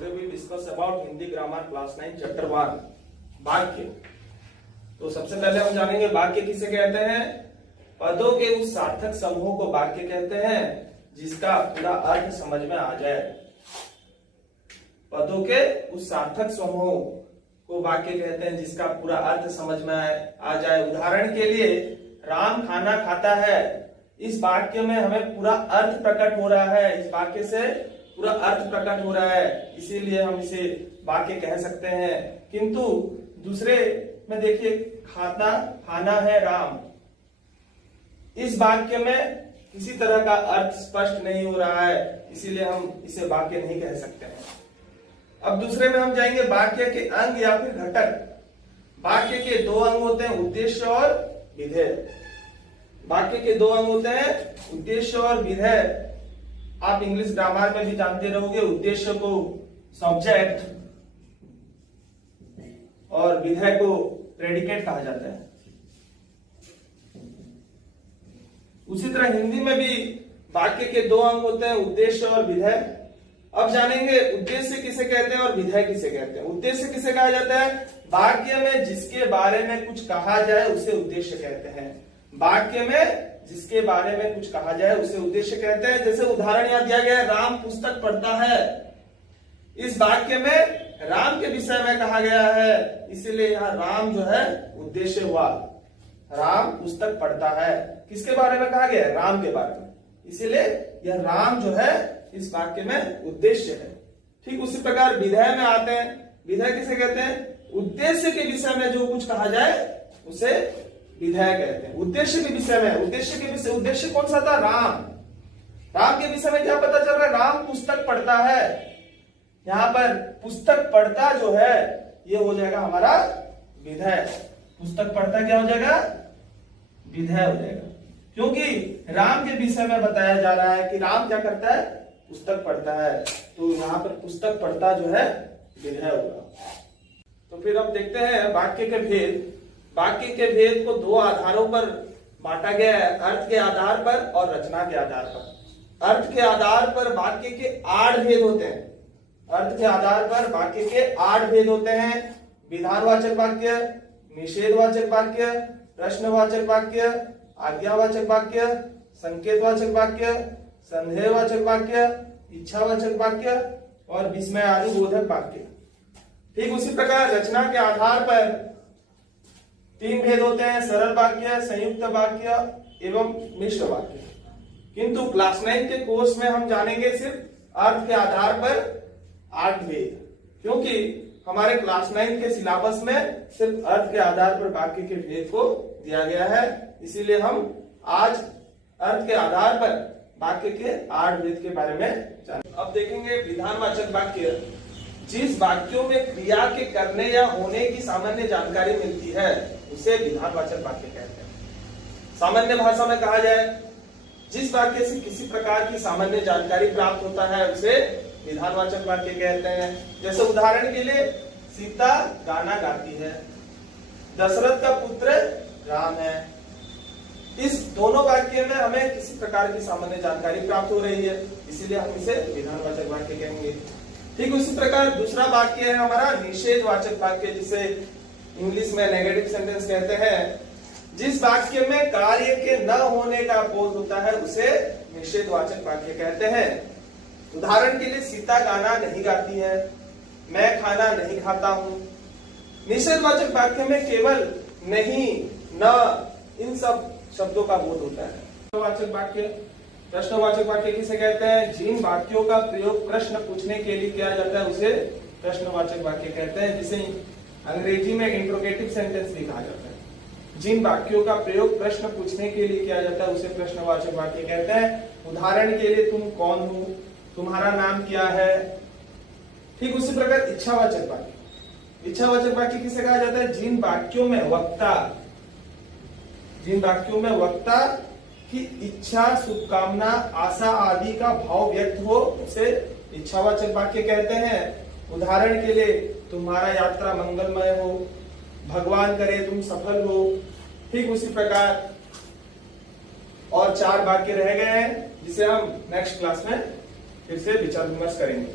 Today we discuss about Hindi grammar class 9 chapter 1 वाक्य। तो सबसे पहले हम जानेंगे वाक्य किसे कहते हैं। पदों के उस सार्थक समूह को वाक्य कहते हैं जिसका पूरा अर्थ समझ में आ जाए। पदों के उस सार्थक समूह को वाक्य कहते हैं जिसका पूरा अर्थ समझ में आ जाए। उदाहरण के लिए राम खाना खाता है, इस वाक्य में हमें पूरा अर्थ प्रकट हो रहा है। इस वाक्य से पूरा अर्थ प्रकट हो रहा है, इसीलिए हम इसे वाक्य कह सकते हैं। किंतु दूसरे में देखिए खाना है राम, इस वाक्य में किसी तरह का अर्थ स्पष्ट नहीं हो रहा है, इसीलिए हम इसे वाक्य नहीं कह सकते हैं। अब दूसरे में हम जाएंगे वाक्य के अंग या फिर घटक। वाक्य के दो अंग होते हैं, उद्देश्य और विधेय। वाक्य के दो अंग होते हैं, उद्देश्य और विधेय। आप इंग्लिश ग्रामर में भी जानते रहोगे, उद्देश्य को सब्जेक्ट और विधेय को प्रेडिकेट कहा जाता है। उसी तरह हिंदी में भी वाक्य के दो अंग होते हैं, उद्देश्य और विधेय। अब जानेंगे उद्देश्य किसे कहते हैं और विधेय किसे कहते हैं। उद्देश्य किसे कहा जाता है? वाक्य में जिसके बारे में कुछ कहा जाए उसे उद्देश्य कहते हैं। वाक्य में जिसके बारे में कुछ कहा जाए उसे उद्देश्य कहते हैं। जैसे उदाहरण यहां दिया गया है, राम पुस्तक पढ़ता है। इस वाक्य में राम के विषय में कहा गया है, इसीलिए यहाँ राम जो है उद्देश्य हुआ। राम पुस्तक पढ़ता है, किसके बारे में कहा गया है? राम के बारे में, इसीलिए यह राम जो है इस वाक्य में उद्देश्य है। ठीक उसी प्रकार विधेय में आते हैं। विधेय किसे कहते हैं? उद्देश्य के विषय में जो कुछ कहा जाए उसे विधेय कहते हैं। उद्देश्य के विषय में, उद्देश्य कौन सा था? राम के विषय में क्या पता चल रहा है? राम पुस्तक पढ़ता है। यहां पर पुस्तक पढ़ता जो है ये हो जाएगा हमारा विधेय। पुस्तक पढ़ता क्या हो जाएगा? विधेय हो जाएगा, क्योंकि राम के विषय में बताया जा रहा है कि राम क्या करता है? पुस्तक पढ़ता है, तो यहाँ पर पुस्तक पढ़ता जो है विधेय होगा। तो फिर अब देखते हैं वाक्य के भेद। वाक्य के भेद को दो आधारों पर बांटा गया है, अर्थ के आधार पर और रचना के आधार पर। अर्थ के आधार पर वाक्य के 8 भेद होते हैं। अर्थ के आधार पर वाक्य के 8 भेद होते हैं। विधानवाचक वाक्य, निषेधवाचक वाक्य, प्रश्नवाचक वाक्य, आज्ञावाचक वाक्य, संकेतवाचक वाक्य, संदेहवाचक वाक्य, इच्छावाचक वाक्य और विस्मयानुबोधक वाक्य। ठीक उसी प्रकार रचना के आधार पर 3 भेद होते हैं, सरल वाक्य, संयुक्त वाक्य एवं मिश्र वाक्य। किंतु क्लास 9 के कोर्स में हम जानेंगे सिर्फ अर्थ के आधार पर 8 भेद, क्योंकि हमारे क्लास 9 के सिलेबस में सिर्फ अर्थ के आधार पर वाक्य के भेद को दिया गया है, इसीलिए हम आज अर्थ के आधार पर वाक्य के 8 भेद के बारे में जानेंगे। अब देखेंगे विधानवाचक वाक्य। जिस वाक्यों में क्रिया के करने या होने की सामान्य जानकारी मिलती है उसे विधानवाचक वाक्य कहते हैं। सामान्य भाषा में कहा जाए, जिस वाक्य से किसी प्रकार की सामान्य जानकारी प्राप्त होता है उसे विधानवाचक वाक्य कहते हैं। जैसे उदाहरण के लिए सीता गाना गाती है, दशरथ का पुत्र राम है। इस दोनों वाक्य में हमें किसी प्रकार की सामान्य जानकारी प्राप्त हो रही है, इसीलिए हम इसे विधानवाचक वाक्य कहेंगे। ठीक उसी प्रकार दूसरा वाक्य है हमारा निषेधवाचक वाक्य, जिसे इंग्लिश में नेगेटिव सेंटेंस कहते हैं। जिस वाक्य में कार्य के न होने का बोध होता है उसे निषेधवाचक वाक्य कहते हैं। उदाहरण के लिए सीता गाना नहीं गाती है, मैं खाना नहीं खाता हूं। निषेधवाचक वाक्य में केवल नहीं, न, इन सब शब्दों का बोध होता है। प्रश्नवाचक वाक्य। प्रश्नवाचक वाक्य किसे कहते हैं? जिन वाक्यों का प्रयोग प्रश्न पूछने के लिए किया जाता है उसे प्रश्नवाचक वाक्य कहते हैं, जिसे अंग्रेजी में इंट्रोगेटिव सेंटेंस भी कहा जाता है। जिन वाक्यों का प्रयोग प्रश्न पूछने के लिए किया जाता है उसे प्रश्नवाचक वाक्य कहते हैं। उदाहरण के लिए तुम कौन हो, तुम्हारा नाम क्या है। ठीक उसी प्रकार इच्छावाचक वाक्य। इच्छावाचक वाक्य किसे कहा जाता है? जिन वाक्यों में वक्ता की इच्छा, शुभकामना, आशा आदि का भाव व्यक्त हो उसे इच्छावाचक वाक्य कहते हैं। उदाहरण के लिए तुम्हारा यात्रा मंगलमय हो, भगवान करे तुम सफल हो। ठीक उसी प्रकार और 4 वाक्य रह गए हैं जिसे हम नेक्स्ट क्लास में फिर से विचार विमर्श करेंगे।